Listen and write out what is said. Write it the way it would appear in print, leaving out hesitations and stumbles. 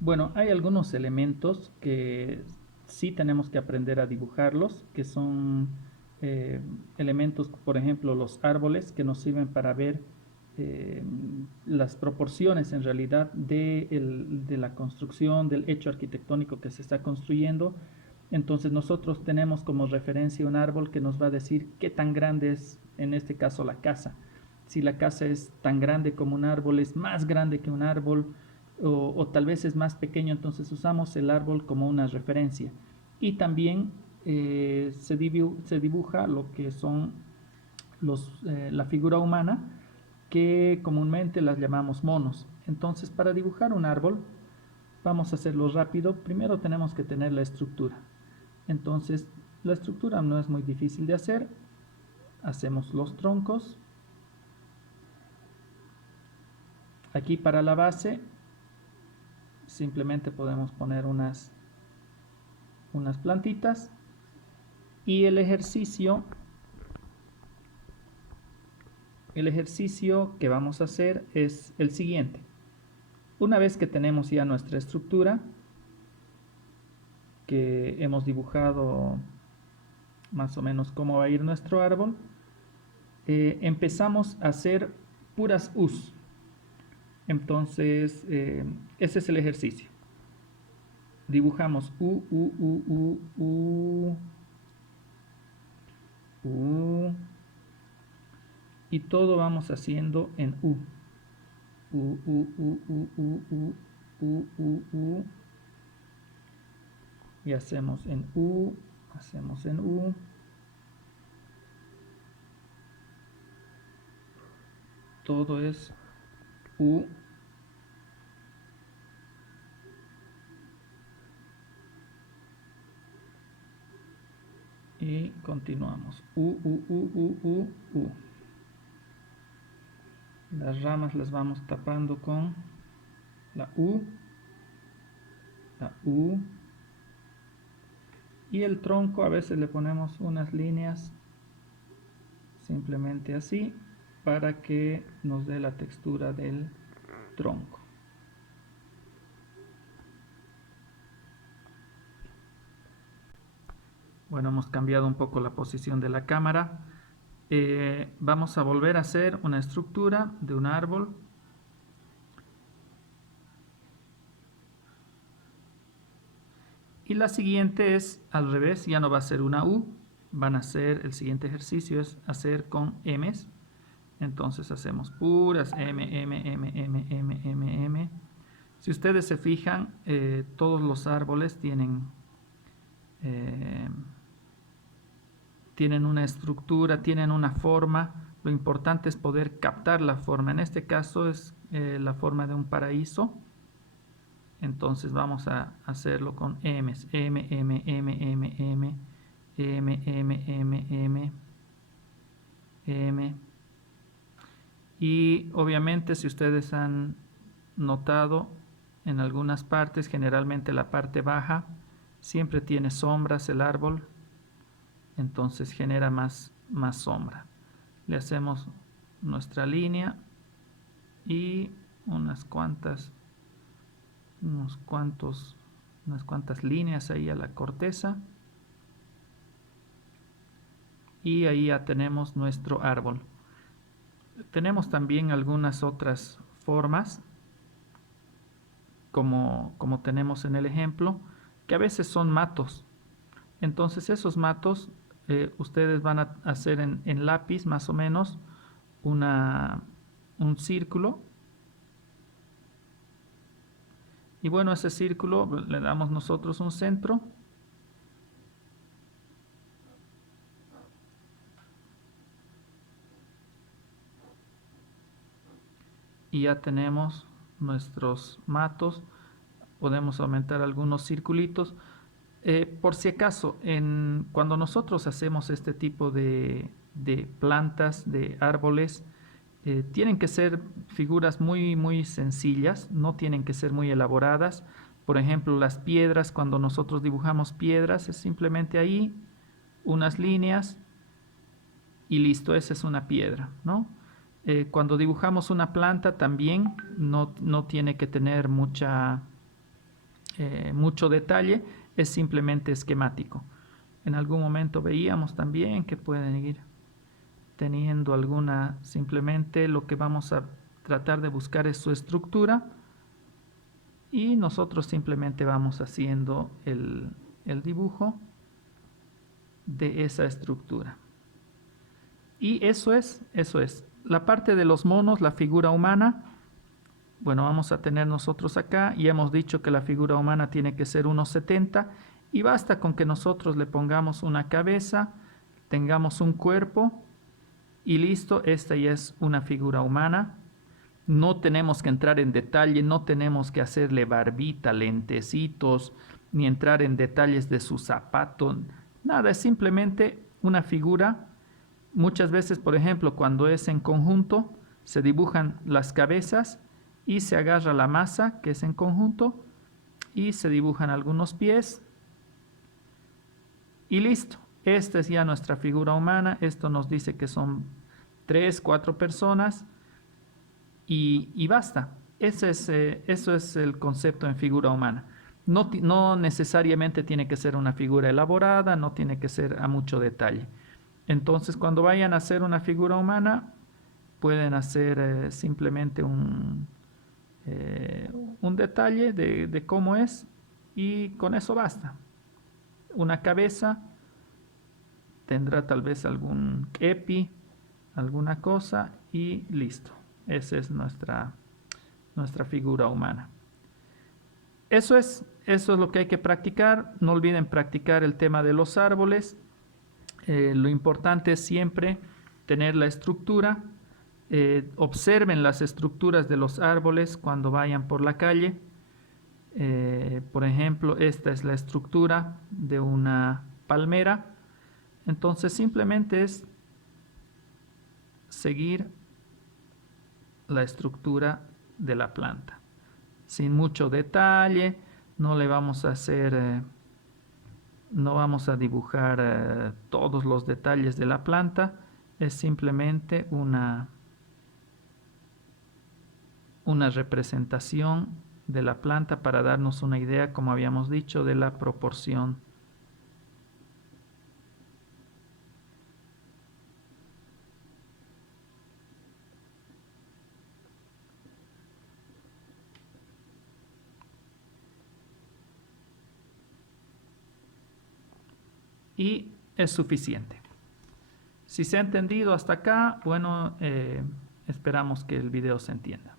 Bueno, hay algunos elementos que sí tenemos que aprender a dibujarlos, que son eh, elementos, por ejemplo, los árboles, que nos sirven para ver eh, las proporciones en realidad de la construcción, del hecho arquitectónico que se está construyendo. Entonces nosotros tenemos como referencia un árbol que nos va a decir qué tan grande es, en este caso, la casa. Si la casa es tan grande como un árbol, es más grande que un árbol, o tal vez es más pequeño, entonces usamos el árbol como una referencia. Y también se dibuja lo que son la figura humana, que comúnmente las llamamos monos. Entonces, para dibujar un árbol, vamos a hacerlo rápido. Primero tenemos que tener la estructura. Entonces, la estructura no es muy difícil de hacer. Hacemos los troncos. Aquí para la base, simplemente podemos poner unas plantitas. Y el ejercicio que vamos a hacer es el siguiente. Una vez que tenemos ya nuestra estructura, que hemos dibujado más o menos cómo va a ir nuestro árbol, empezamos a hacer puras U's. Entonces, ese es el ejercicio. Dibujamos U, U, U, U, U, U, y todo vamos haciendo en U. U, U, U, U, U, U, U, U, U. Y hacemos en U, hacemos en U. Todo es U. Y continuamos. U, U, U, U, U, U. Las ramas las vamos tapando con la U, la U. Y el tronco a veces le ponemos unas líneas simplemente así para que nos dé la textura del tronco. Bueno, hemos cambiado un poco la posición de la cámara. Vamos a volver a hacer una estructura de un árbol. Y la siguiente es al revés, ya no va a ser una U, van a ser, el siguiente ejercicio es hacer con M's. Entonces hacemos puras M, M, M, M, M, M, M. Si ustedes se fijan, todos los árboles eh, tienen una estructura, tienen una forma. Lo importante es poder captar la forma. En este caso es la forma de un paraíso. Entonces vamos a hacerlo con M's. M, M, M, M, M, M, M, M, M, M. Y obviamente, si ustedes han notado, en algunas partes, generalmente la parte baja, siempre tiene sombras el árbol, entonces genera más sombra. Le hacemos nuestra línea y unas cuantas líneas ahí a la corteza, y ahí ya tenemos nuestro árbol. Tenemos también algunas otras formas, como tenemos en el ejemplo, que a veces son matos. Entonces esos matos, ustedes van a hacer en lápiz más o menos un círculo. Y bueno, ese círculo le damos nosotros un centro. Y ya tenemos nuestros matos. Podemos aumentar algunos circulitos. Por si acaso, cuando nosotros hacemos este tipo de plantas, de árboles, tienen que ser figuras muy, muy sencillas, no tienen que ser muy elaboradas. Por ejemplo, las piedras, cuando nosotros dibujamos piedras, es simplemente ahí unas líneas y listo, esa es una piedra, ¿no? Cuando dibujamos una planta también no tiene que tener mucho detalle, es simplemente esquemático. En algún momento veíamos también que pueden ir teniendo alguna, simplemente lo que vamos a tratar de buscar es su estructura y nosotros simplemente vamos haciendo el dibujo de esa estructura. Y eso es. La parte de los monos, la figura humana, bueno, vamos a tener nosotros acá, y hemos dicho que la figura humana tiene que ser 1,70 y basta con que nosotros le pongamos una cabeza, tengamos un cuerpo y listo, esta ya es una figura humana. No tenemos que entrar en detalle, no tenemos que hacerle barbita, lentecitos, ni entrar en detalles de su zapato, nada, es simplemente una figura. Muchas veces, por ejemplo, cuando es en conjunto, se dibujan las cabezas y se agarra la masa, que es en conjunto, y se dibujan algunos pies y listo. Esta es ya nuestra figura humana. Esto nos dice que son 3, 4 personas y basta. Eso es el concepto en figura humana. No necesariamente tiene que ser una figura elaborada, no tiene que ser a mucho detalle. Entonces, cuando vayan a hacer una figura humana, pueden hacer simplemente un detalle de cómo es y con eso basta. Una cabeza tendrá tal vez algún kepi, alguna cosa y listo. Esa es nuestra figura humana. Eso es lo que hay que practicar. No olviden practicar el tema de los árboles. Lo importante es siempre tener la estructura. Observen las estructuras de los árboles cuando vayan por la calle. Por ejemplo, esta es la estructura de una palmera. Entonces simplemente es seguir la estructura de la planta. Sin mucho detalle, no le vamos a hacer, no vamos a dibujar todos los detalles de la planta. Es simplemente una representación de la planta para darnos una idea, como habíamos dicho, de la proporción. Y es suficiente. Si se ha entendido hasta acá, bueno, esperamos que el video se entienda.